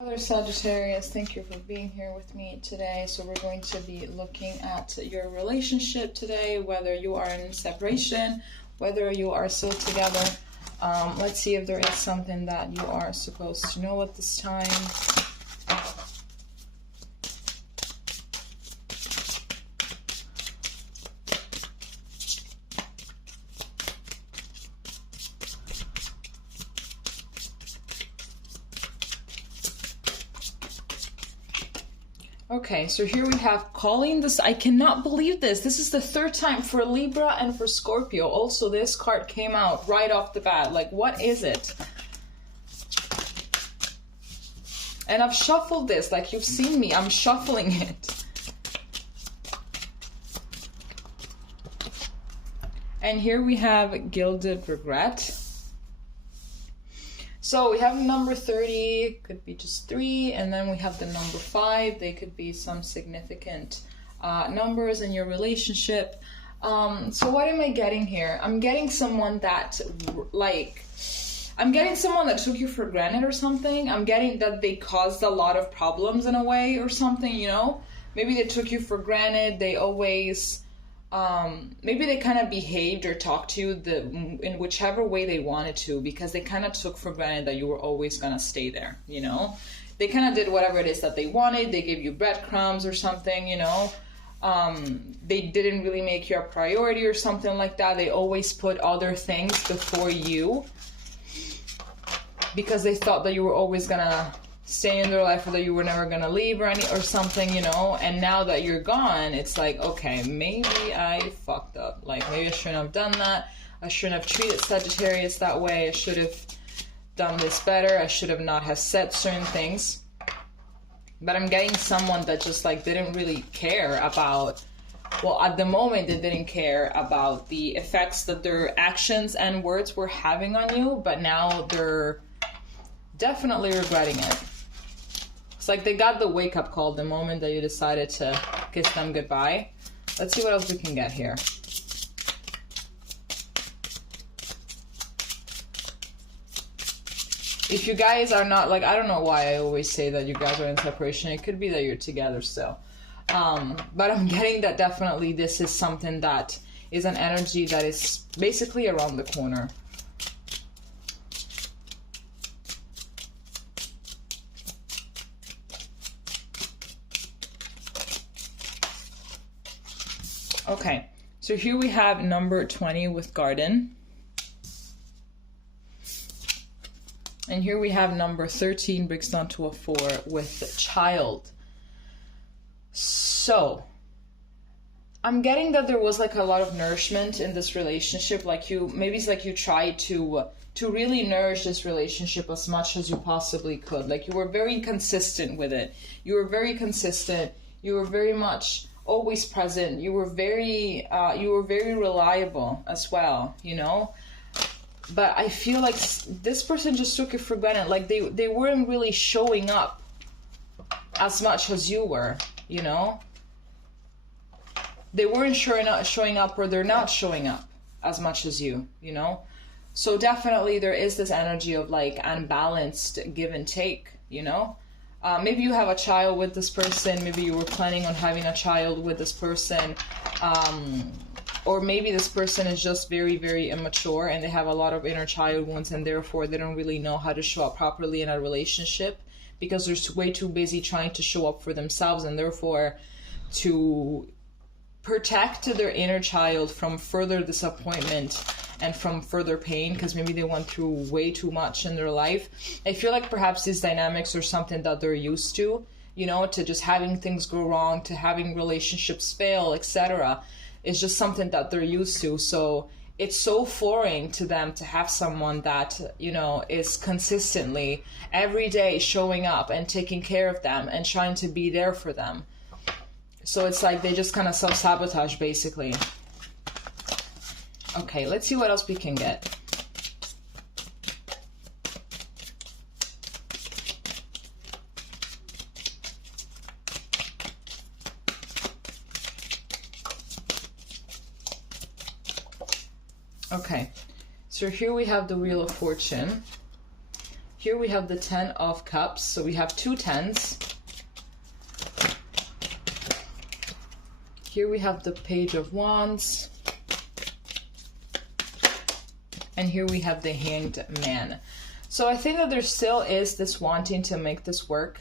Hello Sagittarius, thank you for being here with me today. So we're going to be looking at your relationship today, whether you are in separation, whether you are still together. Let's see if there is something that you are supposed to know at this time. Okay, so here we have calling this. I cannot believe this. This is the third time for Libra and for Scorpio. Also, this card came out right off the bat. Like, what is it? And I've shuffled this. Like, you've seen me. I'm shuffling it. And here we have Gilded Regret. So we have number 30, could be just 3, and then we have the number 5. They could be some significant numbers in your relationship. So what am I getting here? I'm getting someone that, I'm getting someone that took you for granted or something. I'm getting that they caused a lot of problems in a way or something, you know? Maybe they took you for granted. They always... maybe they kind of behaved or talked to you in whichever way they wanted to, because they kind of took for granted that you were always going to stay there, you know? They kind of did whatever it is that they wanted. They gave you breadcrumbs or something, you know? They didn't really make you a priority or something like that. They always put other things before you because they thought that you were always going to stay in their life, or that you were never gonna leave or something, you know. And now that you're gone, it's like, okay, maybe I fucked up. Like, maybe I shouldn't have done that. I shouldn't have treated Sagittarius that way. I should have done this better. I should have not have said certain things. But I'm getting someone that just like didn't really care about, well, at the moment they didn't care about the effects that their actions and words were having on you, but now they're definitely regretting it. Like they got the wake-up call the moment that you decided to kiss them goodbye. Let's see what else we can get here. If you guys are not, like, I don't know why I always say that you guys are in separation. It could be that you're together still. But I'm getting that definitely this is something that is an energy that is basically around the corner. Okay, so here we have number 20 with garden. And here we have number 13 breaks down to a 4 with child. So, I'm getting that there was like a lot of nourishment in this relationship. Like maybe it's like you tried to really nourish this relationship as much as you possibly could. Like you were very consistent with it. You were very consistent. You were very much always present. You were very reliable as well, you know. But I feel like this person just took it for granted. Like they weren't really showing up as much as you were, you know. They weren't showing up, or they're not showing up as much as you know. So definitely there is this energy of like unbalanced give and take, you know. Maybe you have a child with this person. Maybe you were planning on having a child with this person. Or maybe this person is just very, very immature and they have a lot of inner child wounds, and therefore they don't really know how to show up properly in a relationship because they're way too busy trying to show up for themselves, and therefore to protect their inner child from further disappointment and from further pain, because maybe they went through way too much in their life. I feel like perhaps these dynamics are something that they're used to, you know, to just having things go wrong, to having relationships fail, etc. It's just something that they're used to. So it's so foreign to them to have someone that, you know, is consistently every day showing up and taking care of them and trying to be there for them. So it's like they just kind of self-sabotage basically. Okay, let's see what else we can get. Okay, so here we have the Wheel of Fortune. Here we have the 10 of Cups, so we have 2 10s. Here we have the Page of Wands. And here we have the Hanged Man. So I think that there still is this wanting to make this work.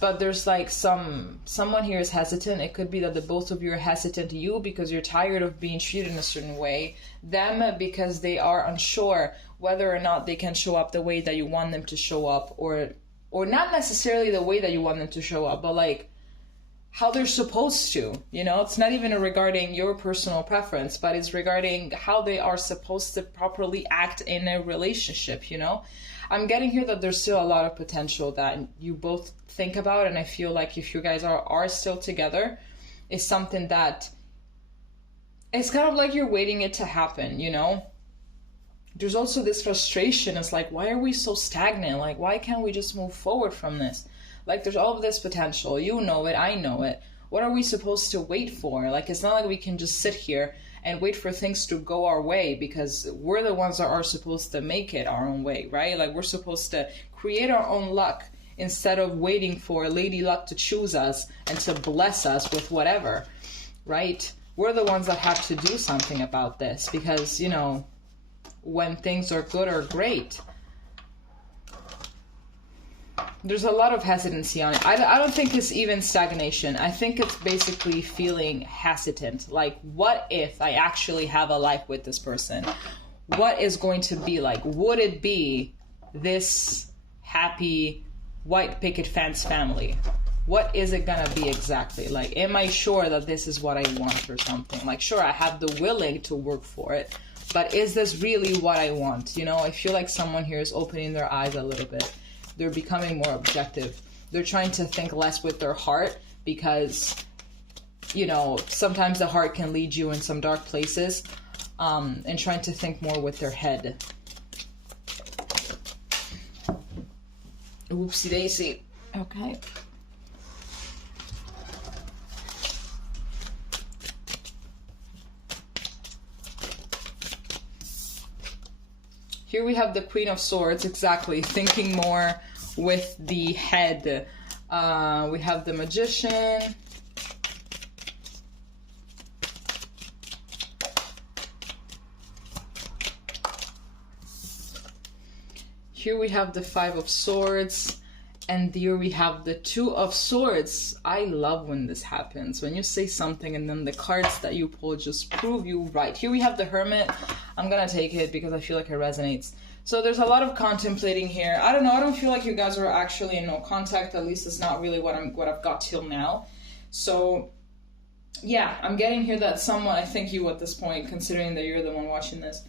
But there's like someone here is hesitant. It could be that the both of you are hesitant. You because you're tired of being treated in a certain way. Them because they are unsure whether or not they can show up the way that you want them to show up, or not necessarily the way that you want them to show up, but like how they're supposed to. You know, it's not even regarding your personal preference, but it's regarding how they are supposed to properly act in a relationship, you know? I'm getting here that there's still a lot of potential that you both think about, and I feel like if you guys are still together, it's something that it's kind of like you're waiting it to happen, you know? There's also this frustration. It's like, why are we so stagnant? Like, why can't we just move forward from this? Like, there's all of this potential. You know it, I know it. What are we supposed to wait for? Like, it's not like we can just sit here and wait for things to go our way, because we're the ones that are supposed to make it our own way, right? Like, we're supposed to create our own luck instead of waiting for Lady Luck to choose us and to bless us with whatever, right? We're the ones that have to do something about this, because, you know, when things are good or great, there's a lot of hesitancy on it. I don't think it's even stagnation. I think it's basically feeling hesitant. Like, what if I actually have a life with this person? What is going to be like? Would it be this happy white picket fence family? What is it gonna be exactly? Like, am I sure that this is what I want or something? Like, sure, I have the willing to work for it, but is this really what I want? You know, I feel like someone here is opening their eyes a little bit. They're becoming more objective. They're trying to think less with their heart, because, you know, sometimes the heart can lead you in some dark places, and trying to think more with their head. Oopsie daisy. Okay. Here we have the Queen of Swords, exactly, thinking more with the head. We have the Magician. Here we have the Five of Swords. And here we have the Two of Swords. I love when this happens. When you say something and then the cards that you pull just prove you right. Here we have the Hermit. I'm gonna take it because I feel like it resonates. So there's a lot of contemplating here. I don't know. I don't feel like you guys are actually in no contact. At least it's not really what I've got till now. So yeah, I'm getting here that someone, I think you at this point, considering that you're the one watching this,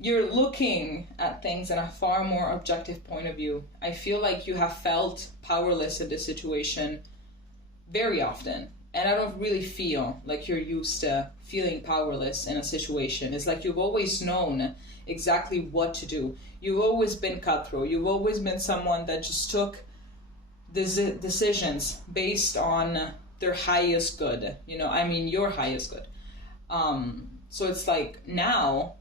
you're looking at things in a far more objective point of view. I feel like you have felt powerless in this situation very often. And I don't really feel like you're used to feeling powerless in a situation. It's like you've always known exactly what to do. You've always been cutthroat. You've always been someone that just took decisions based on their highest good. You know, I mean, your highest good. So it's like now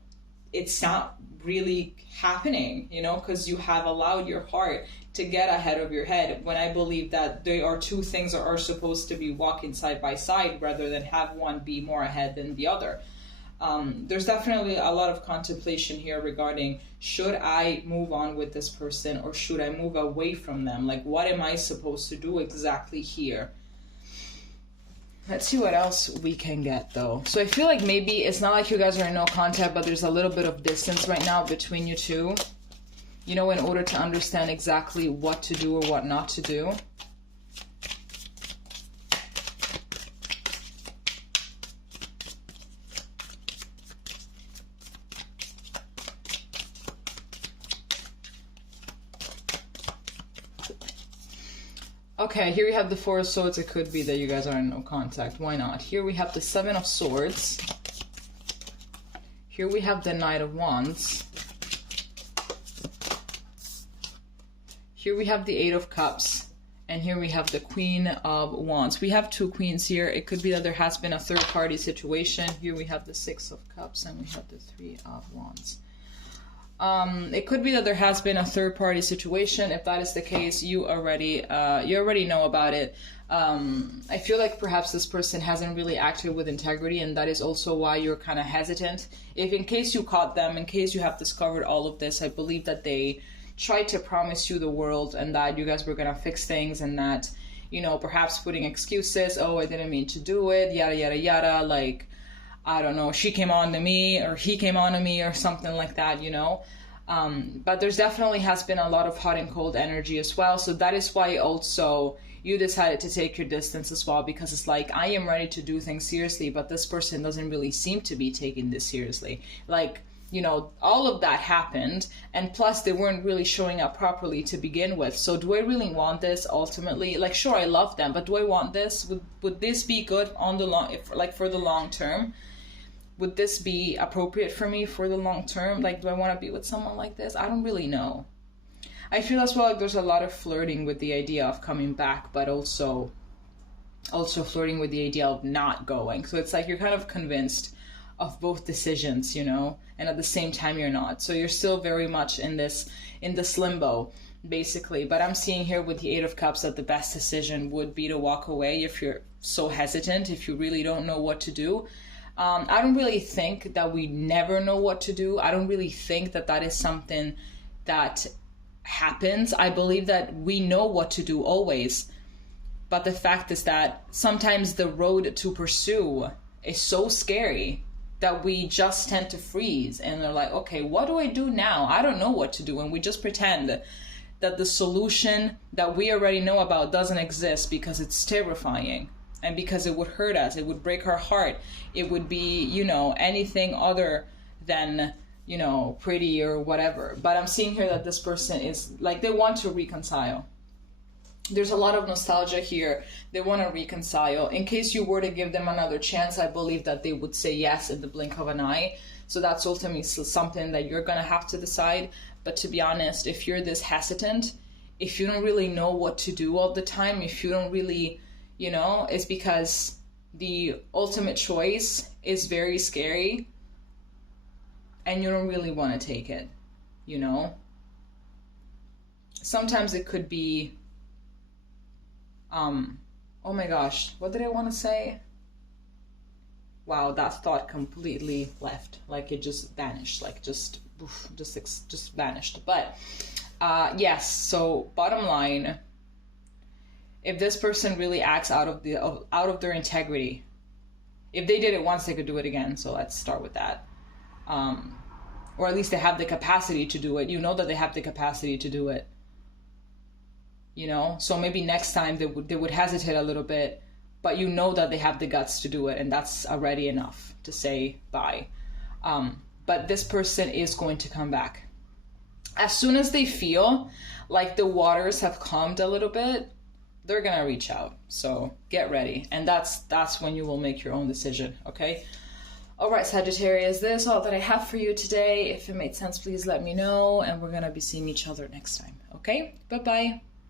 it's not really happening, you know, because you have allowed your heart to get ahead of your head, when I believe that they are two things that are supposed to be walking side by side rather than have one be more ahead than the other. There's definitely a lot of contemplation here regarding, should I move on with this person or should I move away from them? Like, what am I supposed to do exactly here? Let's see what else we can get, though. So I feel like maybe it's not like you guys are in no contact, but there's a little bit of distance right now between you two. You know, in order to understand exactly what to do or what not to do. Okay, here we have the Four of Swords. It could be that you guys are in no contact. Why not? Here we have the Seven of Swords. Here we have the Knight of Wands. Here we have the Eight of Cups. And here we have the Queen of Wands. We have two queens here. It could be that there has been a third-party situation. Here we have the Six of Cups and we have the Three of Wands. It could be that there has been a third-party situation. If that is the case, you already know about it. I feel like perhaps this person hasn't really acted with integrity, and that is also why you're kind of hesitant. If in case you caught them, in case you have discovered all of this, I believe that they tried to promise you the world and that you guys were going to fix things, and that, you know, perhaps putting excuses, oh, I didn't mean to do it, yada, yada, yada, like, I don't know, she came on to me or he came on to me or something like that, you know. But there's definitely has been a lot of hot and cold energy as well. So that is why also you decided to take your distance as well, because it's like, I am ready to do things seriously, but this person doesn't really seem to be taking this seriously. Like, you know, all of that happened, and plus they weren't really showing up properly to begin with. So do I really want this ultimately? Like, sure, I love them, but do I want this? Would this be good on the long, if, like, for the long term? Would this be appropriate for me for the long term? Like, do I want to be with someone like this? I don't really know. I feel as well like there's a lot of flirting with the idea of coming back, but also flirting with the idea of not going. So it's like you're kind of convinced of both decisions, you know, and at the same time you're not. So you're still very much in this limbo, basically. But I'm seeing here with the Eight of Cups that the best decision would be to walk away if you're so hesitant, if you really don't know what to do. I don't really think that we never know what to do. I don't really think that that is something that happens. I believe that we know what to do always. But the fact is that sometimes the road to pursue is so scary that we just tend to freeze and they're like, okay, what do I do now? I don't know what to do. And we just pretend that the solution that we already know about doesn't exist because it's terrifying. And because it would hurt us, it would break our heart. It would be, you know, anything other than, you know, pretty or whatever. But I'm seeing here that this person is like, they want to reconcile. There's a lot of nostalgia here. They want to reconcile. In case you were to give them another chance, I believe that they would say yes in the blink of an eye. So that's ultimately something that you're going to have to decide. But to be honest, if you're this hesitant, if you don't really know what to do all the time, if you don't really, you know, it's because the ultimate choice is very scary and you don't really want to take it, you know? Sometimes it could be, oh my gosh, what did I want to say? Wow, that thought completely left. Like it just vanished, like just vanished. But yes, so bottom line, if this person really acts out of their integrity, if they did it once, they could do it again. So let's start with that. Or at least they have the capacity to do it. You know that they have the capacity to do it. You know, so maybe next time they would hesitate a little bit, but you know that they have the guts to do it, and that's already enough to say bye. But this person is going to come back. As soon as they feel like the waters have calmed a little bit, they're gonna reach out. So get ready, and that's when you will make your own decision. Okay. All right, Sagittarius, this is all that I have for you today. If it made sense, please let me know, and we're gonna be seeing each other next time. Okay. Bye bye.